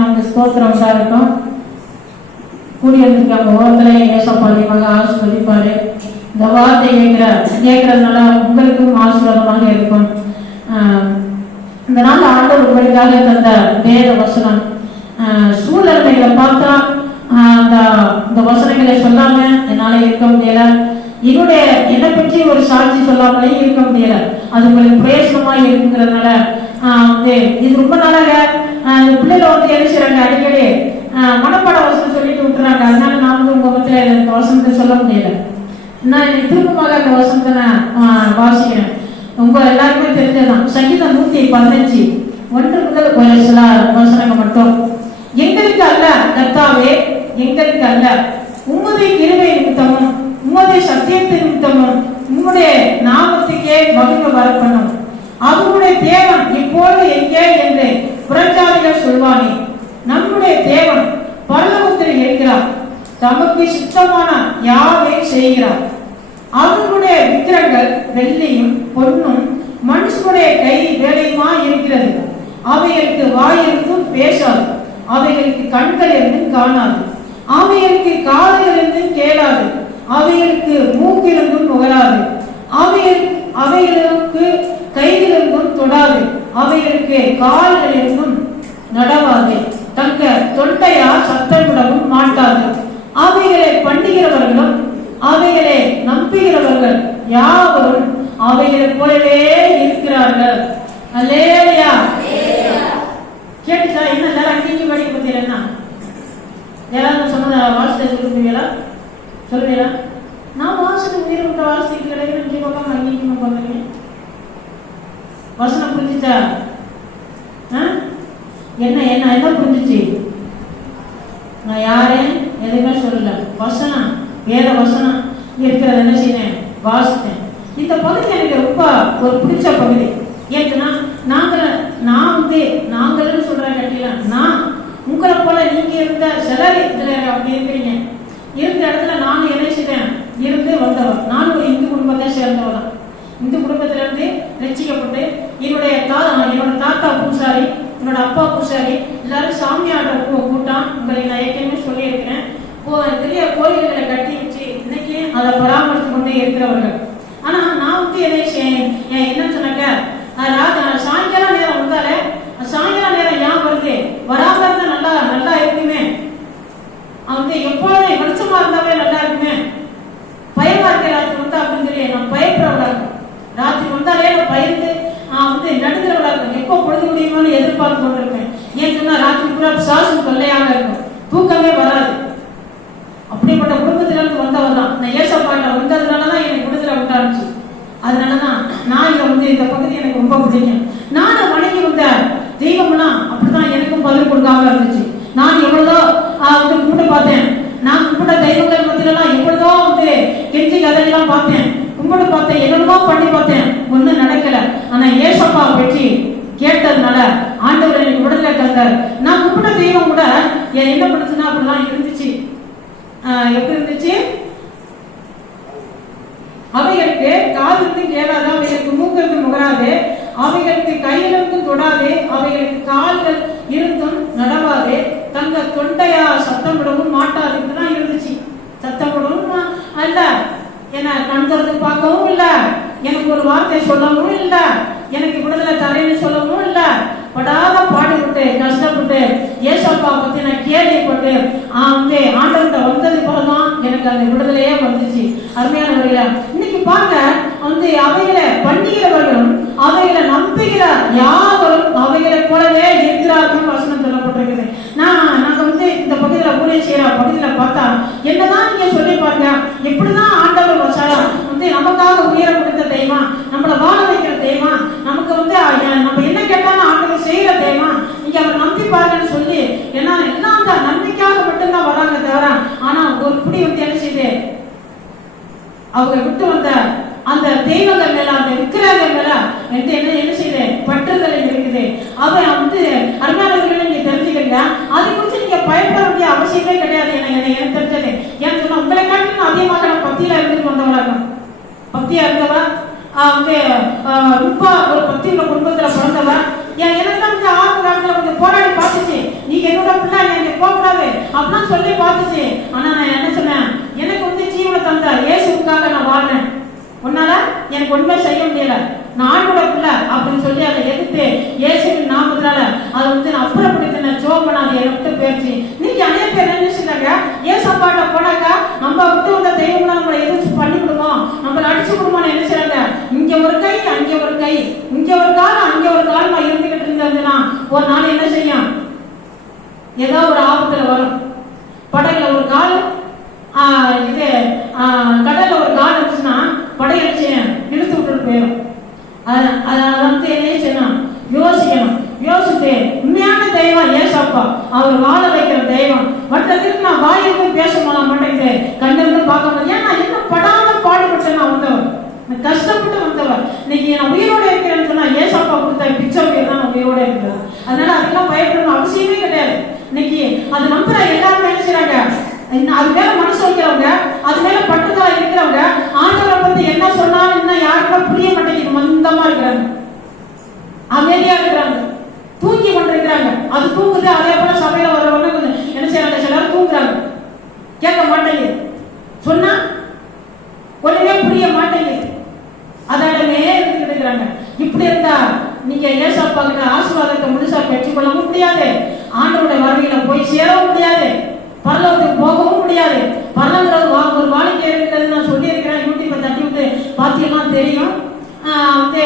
நாங்கள் ஸ்தோத்திரம் உண்டாகட்டும் கூடி இருந்திருக்காங்க ஓரத்துல ஏசப்பா அதிகமாக ஆசிர்வதிப்பாரு இந்த வார்த்தை கேட்கிற கேட்கறதுனால உங்களுக்கும் ஆசீர்வாதமாக இருக்கும். இந்த நாள் ஆண்டவர் உங்களுக்காக தந்த வேத வசனம். சூழ்நிலைகளை பார்த்தா அந்த இந்த வசனங்களை சொல்லாம என்னால இருக்க முடியல. என்னுடைய என்னை பற்றி ஒரு சாட்சி சொல்லாமலே இருக்க முடியல. அது உங்களுக்கு பிரயோசனமா இருக்குங்கிறதுனால வந்து இது ரொம்ப நாளாக இந்த பிள்ளைகள் வந்து என்ன செய்யறாங்க அடிக்கடி மனப்பாட வசனம் சொல்லிட்டு விட்டுறாங்க. அதனால நான் உங்க முகத்துல இந்த வசனத்தை சொல்ல முடியல. நான் எனக்கு திரும்பமாக அந்த வசனத்தை நான் வாசிக்கிறேன். உங்க எல்லாருக்குமே தெரிஞ்சதான் சங்கீதம் நூத்தி பதினஞ்சு. ஒன்று முதல் ஒரு சில வசனங்கள் மட்டும். எங்களுக்கு அல்ல கர்த்தாவே எங்களுக்கு அல்ல. உம்முடைய கிருபை நிமித்தமும் உம்முடைய சத்தியத்தை நிமித்தமும் உம்முடைய நாமத்துக்கே மகிமை வரப்பண்ணும். அவருடைய தேவன் இப்போது எங்கே என்று புறஜாதிகள் சொல்வானே நம்முடைய தேவன் பல்லவத்தில் இருக்கிறார். தமக்கு சித்தமான யாவை செய்கிறார். அவர்களுடைய விக்கிரங்கள் வெள்ளியும் பொன்னும் மனுஷனுடைய கை வேலையுமா இருக்கிறது. அவைகளுக்கு வாயிருந்தும் பேசாது. அவைகளுக்கு கண்கள் இருந்தும் காணாது. அவைகளுக்கு காதுகள் இருந்தும் கேளாது. அவைகளுக்கு மூக்கிலிருந்தும் நுகராது. அவைகள் அவைகளுக்கு கையிலிருந்தும் தொடாது. அவைகளுக்கு கால்களிலிருந்தும் நடவாது. தங்க தொண்டையா சத்தமிடவும் மாட்டாது. அவைகளை பண்ணுகிறவர்களும் அவைகளை நம்புகிறவர்கள் யாவரும் அவைகளை போலவே இருக்கிறார்கள். அல்லேயா கேட்டுச்சா? என்ன எல்லாரும் அங்கேயும் படிக்க பத்தியில என்ன? யாராவது சொன்னத? வாசித்து சொல்லுவீங்களா சொல்லுவீங்களா? நான் வாசித்து உயிர் விட்ட வாசிக்கிறேன் கிடைக்கிற இங்கே பார்க்காம அங்கேயும் பார்க்குறீங்க வசனம் புரிஞ்சுச்சா? ஆ? என்ன என்ன என்ன புரிஞ்சுச்சு? நான் யாரையும் எதுவுமே சொல்லல. வசனம் வேத வசனம். இருக்கிறத என்ன செய்தேன்? வாசித்தேன். இந்த பகுதி எனக்கு ரொம்ப ஒரு பிடிச்ச பகுதி. ஏன்னா நாங்கள் நான் வந்து நாங்கள்னு சொல்ற கட்டில நான் உங்களை போல நீங்க இருந்த சிலர் இதுல அப்படி இருக்கிறீங்க. இருந்த இடத்துல நானும் என்ன செய்தேன்? இருந்து வந்தவன் நான் ஒரு இந்து குடும்பத்தை சேர்ந்தவன் இந்து குடும்பத்துல இருந்து ரசிக்கப்பட்டு என்னுடைய தா என்னோட தாத்தா பூசாரி என்னோட அப்பா பூசாரி எல்லாரும் சாமி ஆடுற கூட்டம் உங்களை நான் ஏற்கனவே சொல்லியிருக்கிறேன். பெரிய கோயில்களை கட்டி வச்சு இன்னைக்கு அதை பராமரித்து கொண்டே இருக்கிறவர்கள். ஆனா நான் வந்து எதை செய்ய- என்ன சொன்னாக்க சாயங்கால நேரம் வந்தால சாயங்கால நேரம் ஏன் வருது? வராம இருந்தா நல்லா நல்லா இருக்குமே. அவங்க எப்போதும் வெளிச்சமா இருந்தாவே நல்லா இருக்குமே பயமா இருக்க ராத்திரி வந்தா அப்படின்னு சொல்லி நான் பயப்படுறவளா இருக்கும் ராத்திரி வந்தாலே நான் பயந்து நான் வந்து நடுங்கிறவளா இருக்கும் எப்போ பொழுது முடியுமான்னு எதிர்பார்த்து கொண்டிருப்பேன். ஏன் சொன்னா ராத்திரி பூரா சாசம் தொல்லையாக இருக்கும். தூக்கமே வராது. அப்படிப்பட்ட குடும்பத்துல இருந்து தான். நான் ஏசப்பாட்ட வந்ததுனால தான் எனக்கு விடுதலை அதனால அதனாலதான் நான் இங்க வந்து இந்த பகுதி எனக்கு ரொம்ப பிடிக்கும். நானும் வணங்கி வந்த தெய்வம்னா அப்படிதான் எனக்கும் பதில் கொடுக்காம இருந்துச்சு. நான் எவ்வளவோ வந்து கும்பிட்டு பார்த்தேன். நான் கும்பிட்ட தெய்வங்கள் மத்தியிலலாம் எவ்வளவோ வந்து கெஞ்சி கதையெல்லாம் பார்த்தேன். கும்பிட்டு பார்த்தேன் என்னென்னமோ பண்ணி பார்த்தேன். ஒன்றும் நடக்கல. ஆனா ஏசப்பா பற்றி கேட்டதுனால ஆண்டவர் எனக்கு விடுதலை தந்தார் நான் கும்பிட்ட தெய்வம் கூட என் என்ன பண்ணுச்சுன்னா அப்படிலாம் இருந்துச்சு. எப்படி இருந்துச்சு? அவைகளுக்கு காதுக்கு கேளாது அவைகளுக்கு மூக்கிலிருந்து முகராது அவைகளுக்கு கையிலிருந்து தொடாது அவைகளுக்கு கால்கள் இருந்தும் நடவாது. தங்க தொண்டையா சத்தமிடவும் மாட்டாது இப்படிதான் இருந்துச்சு சத்தமிடவும் மா- அல்ல என்ன கண் திறந்து பார்க்கவும் இல்ல. எனக்கு ஒரு வார்த்தை சொல்லவும் இல்ல. எனக்கு விடுதலை தரேன்னு சொல்லவும் இல்ல. படாத பாடுபட்டு கஷ்டப்பட்டு ஏசப்பா பத்தி நான் கேள்விப்பட்டு ஆ, வந்து ஆண்டவர்கிட்ட வந்தது போலதான் எனக்கு அந்த விடுதலையே வந்துச்சு. அருமையானவர்கள இன்னைக்கு பாருங்க வந்து அவைகளை பண்ணுகிறவர்களும் அவைகளை நம்புகிற யாவரும் அவைகளை போலவே இருக்கிறார்கள் வசனம் சொல்லப்பட்டிருக்குது. நான் நாங்க வந்து இந்த பகுதியில ஊழியர் செய்யற பகுதியில பார்த்தா என்னதான் நீங்க சொல்லி பாருங்க எப்படிதான் ஆண்டவர் வச்சாரா வந்து நமக்காக உயர கொடுத்த தெய்வம் நம்மளை வாழ வைக்கிற தெய்வம் நமக்கு வந்து அஹ், நம்ம என்ன கேட்டாலும் ஆண்டவர் செய்யற தெய்வம் நீங்க அவர் நம்பி பாருங்கன்னு சொல்லி ஏன்னா எல்லாம் அந்த நன்மைக்காக மட்டும்தான் வராங்க தவிர ஆனா ஒரு குடி வந்து என்ன செய்யுது அவங்க விட்டு வந்த அந்த தெய்வங்கள் மேல அந்த விக்கிரகங்கள் மேல என்கிட்ட என்ன என்ன செய்யுது பற்றுதல் இருக்குது அவன் வந்து அருமையாளர்களை நீங்க தெரிஞ்சுக்கங்க அதை குறித்து நீங்க பயப்பட வேண்டிய அவசியமே கிடையாது. எனக்கு எனக்கு எனக்கு தெரிஞ்சது. ஏன் சொன்னா உங்களை காட்டிலும் அதிகமாக நான் பக்தியில இருந்துட்டு வந்தவராக பக்தியா இருந்தவா? வந்து ரொம்ப ஒரு பக்தியுள்ள குடும்பத்துல பிறந்தவ? என் எனக்கு போகக்கூடாது ஆறுதலா அப்படிலாம் சொல்லி பார்த்துச்சு. ஆனா நான் என்ன சொன்னேன்? எனக்கு வந்து ஜீவனை தந்தார் இயேசுக்காக நான் வாழ்றேன் உன்னால எனக்கு ஒண்ணுமே செய்ய முடியல. நான் கூட பிள்ளை அப்படின்னு சொல்லி அதை எதிர்த்து இயேசுவின் நாமத்தினால அதை வந்து நான் அப்புறப்படுத்தின ஜோம் பண்ணாத என்னை விட்டு போயிடுச்சு. நீங்க அநேக பேர் என்ன நினைச்சுட்டாங்க ஏசப்பாட்ட போனாக்கா நம்ம விட்டு வந்த தெய்வம் நம்மளை எதிர்த்து பண்ணி விடுமோ? நம்மளை அடிச்சு விடுவோம்னு என்ன செய்யறாங்க? இங்க ஒரு கை அங்க ஒரு கை. இங்க ஒரு கால் அங்க ஒரு கால் இருந்துகிட்டு இருந்ததுன்னா ஒரு நாள் என்ன செய்யும்? ஏதோ ஒரு ஆபத்துல வரும். படகுல ஒரு கால் இது கடல்ல ஒரு கால் இருந்துச்சுன்னா படையை என்ன இழுத்து விட்டுட்டு போயிடும் அத- வந்து என்ன செய்யணும்? யோசிக்கணும். யோசித்து உண்மையான தெய்வம் ஏசப்பா. அவர் வாழ வைக்கிற தெய்வம். வட்டத்திற்கு நான் வாயிருக்கும் பேச மாட்டேங்குது கண்ணிருந்து பார்க்க முடியாது ஏன்னா என்ன படாத பாடுபட்டு நான் வந்தவர். நான் கஷ்டப்பட்டு வந்தவர். இன்னைக்கு நான் உயிரோட இருக்கிறேன்னு சொன்னா ஏசப்பா கொடுத்த பிச்சை உயிர் தான் நான் உயிரோட இருக்கிறது அதனால அதுக்கெல்லாம் பயப்படணும் அவசியமே கிடையாது. இன்னைக்கு அது நம்புற எல்லாருமே என்ன அது மேல மனசு வைக்கிறவங்க அது மேல பட்டுதலா இருக்கிறவங்க ஆண்டவரை பத்தி என்ன சொன்னாலும் என்ன யாருக்குமே புரிய மாட்டேங்குது. மந்தமா இருக்கிறாங்க. அமைதியா இருக்கிறாங்க. தூங்கி கொண்டிருக்கிறாங்க. அது தூங்குது அதே போல சபையில வரவங்க கொஞ்சம் என்ன செய்யறாங்க சிலர் தூங்குறாங்க கேட்க மாட்டேங்குது சொன்னா ஒண்ணுமே புரிய மாட்டேங்குது அதோடவே இருந்துகிட்டு இருக்கிறாங்க இப்படி இருந்தா நீங்க ஏசப்பா கிட்ட ஆசீர்வாதத்தை முழுசா பெற்றுக்கொள்ளவும் முடியாது ஆண்டவருடைய வருகையில போய் சேரவும் முடியாது பரலோகத்துக்கு போகவும் முடியாது. பரலங்கிறது வா ஒரு வாழ்க்கை இருக்கிறது நான் சொல்லியிருக்கிறேன். யூடியூப்பை தட்டி விட்டு பார்த்தீங்கன்னா தெரியும். வந்து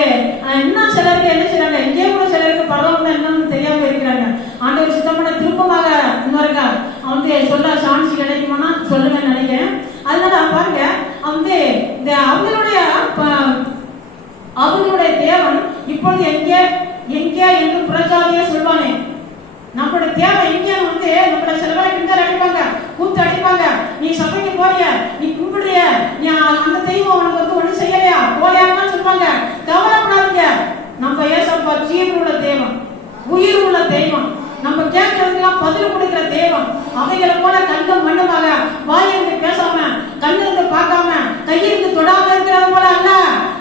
இன்னும் சிலருக்கு என்ன செய்யறாங்க இங்கே கூட சிலருக்கு பரவாயில்ல என்னன்னு தெரியாம இருக்கிறாங்க. ஆண்டவர் சுத்தமான திருப்பமாக இன்னொருக்கா வந்து சொல்ல சான்ஸ் கிடைக்குமானா? சொல்லுங்க நினைக்கிறேன் அதனால பாருங்க வந்து இந்த அவங்களுடைய ப- அவர்களுடைய தேவன் இப்பொழுது எங்கே எங்கே என்று புறஜாதியே சொல்வானே நம்மளுடைய தேவை எங்கே வந்து நம்மள சில பேரை கிண்டல் அடிப்பாங்க கூத்து அடிப்பாங்க நீ சபைக்கு போறிய நீ கும்பிடுறிய நீ அந்த தெய்வம் உனக்கு வந்து ஒண்ணு செய்யலையா போலையான்னு சொல்லுவாங்க கவலைப்படாதீங்க நம்ம ஏசப்பா ஜீவன் உள்ள தெய்வம் உயிர் உள்ள தெய்வம் நம்ம எல்லாம் பதில் கொடுக்கிற தெய்வம் அவைகளை போல கண்ணும் மண்ணுமாக வாயிருந்து பேசாம கண்ணிருந்து பார்க்காம கையிருந்து தொடாம இருக்கிறது போல அல்ல.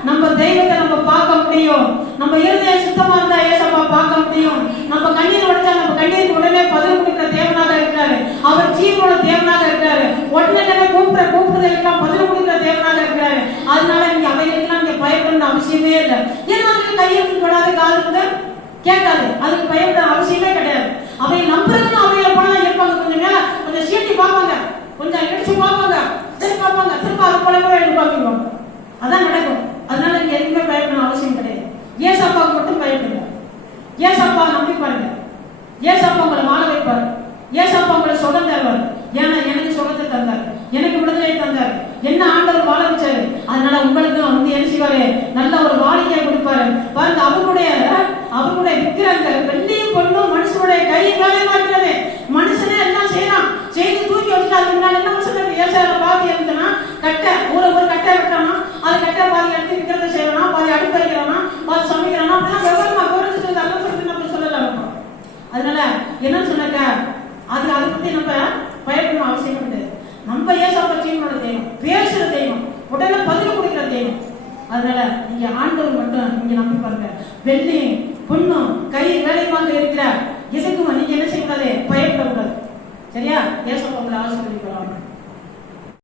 நம்ம தெய்வத்தை நம்ம பார்க்க முடியும். நம்ம இருதய சுத்தமா இருந்தா ஏசப்பா பார்க்க முடியும். நம்ம கண்ணீர் உடைச்சா நம்ம கண்ணீருக்கு உடனே பதில் கொடுக்கிற தேவனாக இருக்கிறாரு. அவர் ஜீவனோட தேவனாக இருக்கிறாரு. உடனே உடனே கூப்பிடுற கூப்பிடுறதுக்கெல்லாம் பதில் கொடுக்கிற தேவனாக இருக்கிறாரு. அதனால நீங்க அவைகளுக்கெல்லாம் நீங்க பயப்படணும் அவசியமே இல்லை. ஏன்னா அதுக்கு கையிருந்து தொடாது காது கேட்காது. அதுக்கு பயப்பட அவசியமே கிடையாது. அவை நம்புறதுன்னு அவையில போனா இருப்பாங்க. கொஞ்சம் மேல கொஞ்சம் சீட்டி பார்ப்பாங்க. கொஞ்சம் இடிச்சு பார்ப்பாங்க. சரி பார்ப்பாங்க. திரும்ப அது போலவே எதிர்பார்ப்பாங்க அதான் நடக்கும். அதனால நீங்க எதுவுமே பயப்படணும் அவசியம் கிடையாது. ஏசப்பாவுக்கு மட்டும் பயப்படுங்க ஏசப்பா நம்பி பாருங்க. ஏசப்பா உங்களை வாழ வைப்பாரு. ஏசப்பா உங்களை சுகம் தருவார். ஏன்னா எனக்கு சுகத்தை தந்தார். எனக்கு விடுதலை தந்தார். என்ன ஆண்டவர் வாழ வச்சாரு. அதனால உங்களுக்கு வந்து என்ன செய்வாரு நல்ல ஒரு வாடிக்கையை கொடுப்பாரு. பாருங்க அவருடைய அவருடைய விக்கிரங்கள் வெள்ளி மனுஷனுடைய கை வேலையுமா இருக்கிறது மனுஷனே எல்லாம் செய்யறான்? செய்து தூக்கி வச்சுட்டு அதுக்கு முன்னாடி என்ன சொல்றது ஏசால பாதி இருந்தனா கட்டை ஊர ஒரு கட்டை வெட்டானா அது கட்டை பாதி எடுத்து விற்கிறத செய்யறானா? பாதி அடுப்பு வைக்கிறானா? பாதி சமைக்கிறானா? அப்படிலாம் விவரமா விவரிச்சுட்டு அதெல்லாம் நம்ம சொல்லலாம் அதனால என்ன சொன்னாக்க அது அதை பத்தி நம்ம பயப்படும் அவசியம் கிடையாது. நம்ம ஏசாப்பா சீனோட தெய்வம். பேசுற தெய்வம். உடனே பதில் கொடுக்கிற தெய்வம். அதனால நீங்க ஆண்டவர் மட்டும் நீங்க நம்பி பாருங்க. வெள்ளி பொண்ணும்